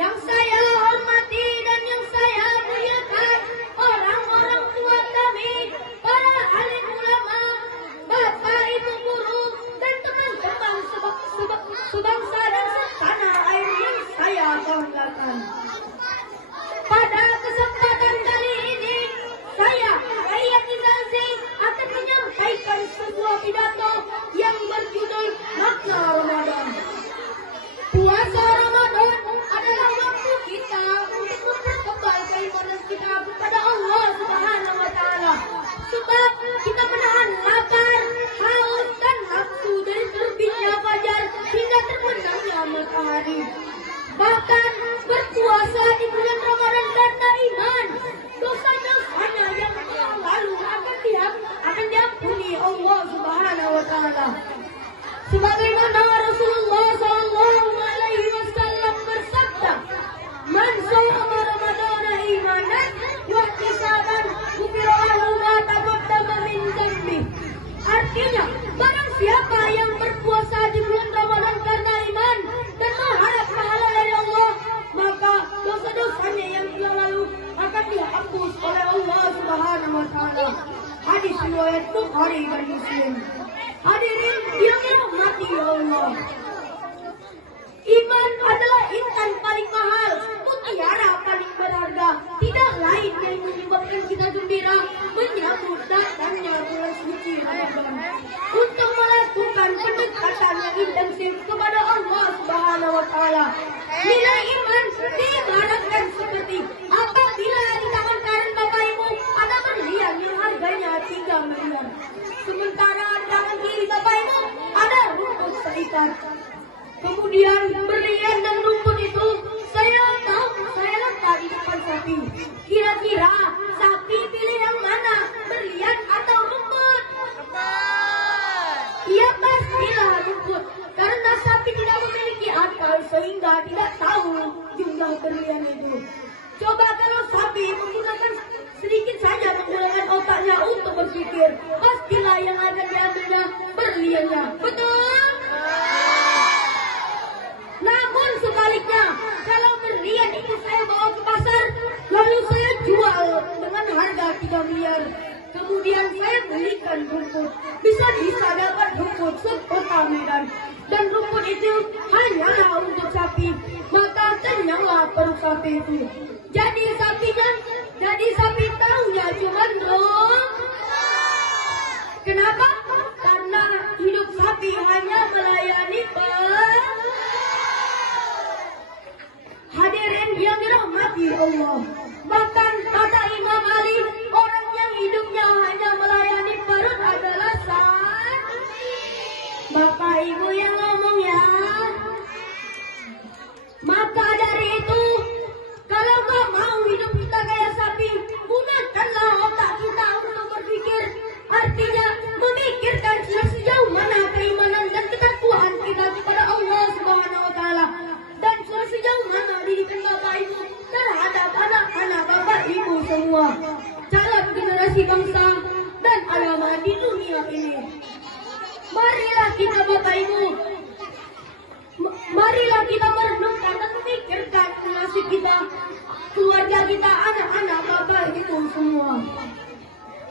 Yang saya hormati dan yang saya muliakan, orang-orang tua kami, para alim ulama, bapak ibu guru, dan teman-teman sebangsa dan setanah air yang saya banggakan. Pada kesempatan kali ini, saya, Rakyat Nizansi, akan menyampaikan sebuah pidato yang berjudul Makna Ramadan. Puasa Ramadan adalah waktu kita untuk mempertebal keimanan kita kepada Allah Subhanahu wa Ta'ala. Sebab kita menahan lapar, haus, dan nafsu dari terbitnya fajar hingga terbenamnya matahari. Bahkan berpuasa di bulan Ramadan karena iman, dosa-dosanya yang lalu akan diampuni Allah Subhanahu wa Ta'ala. Sebagaimana Rasulullah sallallahu alaihi wasallam bersabda, "Man shoma Ramadana imanan wa ihtisaban, ghufira lahu ma taqaddama min dhanbi." Artinya, barang siapa yang berpuasa di bulan Ramadan karena iman dan mengharap pahala dari Allah, maka dosa-dosanya yang telah lalu akan dihapus oleh Allah Subhanahu wa Ta'ala. Hadis riwayat Bukhari dan Muslim. Hadirin yang dirahmati Allah, iman adalah intan paling mahal, mutiara paling berharga. Tidak lain yang menyebabkan kita gembira menyambut datangnya bulan suci Ramadan. Untuk melakukan pendekatan yang intensif kepada Allah Subhanahu wa Ta'ala. Nilai iman diibaratkan seperti apabila di tangan kanan bapak ibu ada berlian yang harganya 3 miliar. Sementara di tangan kiri bapak ibu ada rumput seikat. Kemudian berlian dan rumput itu saya letak di depan sapi. Kira-kira sapi pilih yang mana, berlian atau rumput? Ia pastilah rumput, karena sapi tidak memiliki akal sehingga tidak tahu jumlah berlian itu. Coba kalau sapi menggunakan sedikit saja menggunakan otaknya untuk berpikir, pastilah yang akan diambilnya berliannya. Betul? Namun sebaliknya, kalau berlian itu saya bawa ke pasar, lalu saya jual dengan harga 3 miliar. Kemudian saya belikan rumput. Bisa dapat rumput sekota Medan. Dan rumput itu hanyalah untuk sapi. Maka kenyanglah perut sapi itu. Jadi sapi tahunya cuma dong. Kenapa? Karena hidup sapi hanya melayani hadirin yang dirahmati Allah. Bahkan kata Imam Ali, orang yang hidupnya hanya melayani perut adalah sapi. Bapak ibu yang ngomong ya. Maka dari itu, kalau nggak mau hidup kita kayak sapi, gunakanlah otak kita untuk berpikir. Artinya memikirkan sejauh mana keimanan dan ketakwaan kita kepada Allah Subhanahu wa Ta'ala. Dan sejauh mana didikan bapak ibu terhadap anak-anak bapak ibu semua, calon generasi bangsa dan agama di dunia ini. Marilah kita bapak ibu, marilah kita merenungkan dan memikirkan nasib kita, keluarga kita, anak-anak bapak ibu semua.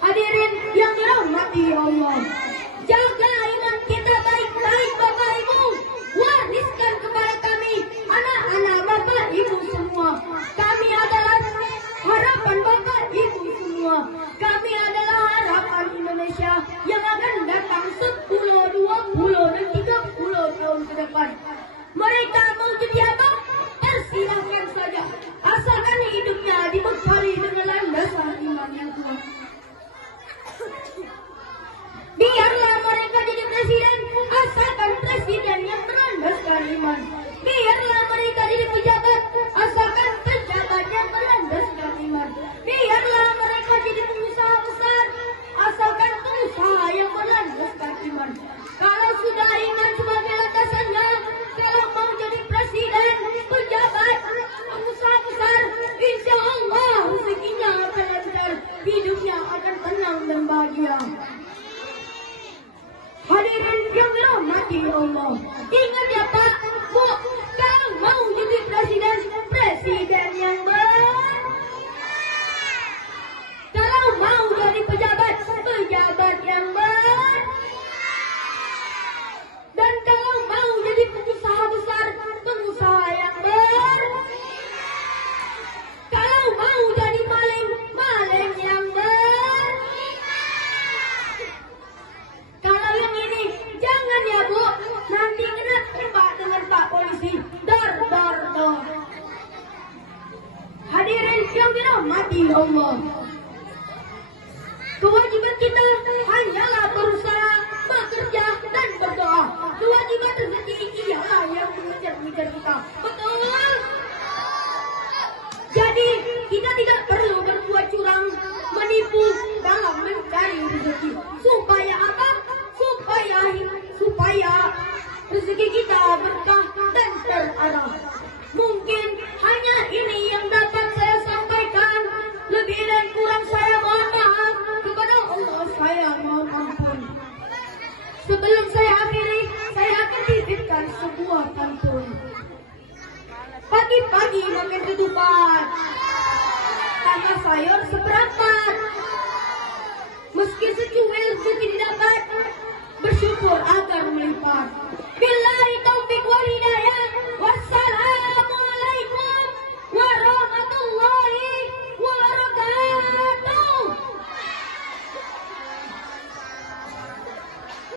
Hadirin yang dirahmati Allah, jaga iman kita baik-baik bapak ibu. Wariskan kepada kami anak-anak bapak ibu semua. Kami adalah harapan bapak ibu semua. Kami adalah harapan Indonesia yang akan datang 10, 20, dan 30 tahun ke depan. Mereka mau jadi apa? Persilahkan saja, asalkan hidupnya dibekali dengan landasan iman yang kuat. Biarlah mereka jadi presiden, asalkan presiden yang berlandaskan iman. Biarlah mereka jadi pejabat, asalkan pejabat yang berlandaskan iman. Biarlah mereka jadi pengusaha besar, asalkan pengusaha yang berlandaskan iman. Kalau sudah iman sebagai landasannya, kalau mau jadi presiden, pejabat, pengusaha besar, insya Allah rezekinya akan lancar, hidupnya akan tenang dan bahagia. Hadirin yang dirahmati Allah, ingat ya Pak, Bu, kalau mau jadi presiden Allah. Kewajiban kita hanyalah berusaha, bekerja, dan berdoa. Kewajiban rezeki ialah yang mengejar-ngejar kita. Betul? Jadi, kita tidak perlu berbuat curang, menipu dalam mencari rezeki. Supaya apa? Supaya rezeki kita berkah dan terarah. Mungkin hanya ini yang dapat saya sampaikan. Lebih dan kurang saya mohon maaf. Kepada Allah saya mohon ampun. Sebelum saya akhiri, saya akan titipkan sebuah pantun. Pagi-pagi makan ketupat, tanah sayur seperempat. Meski secuil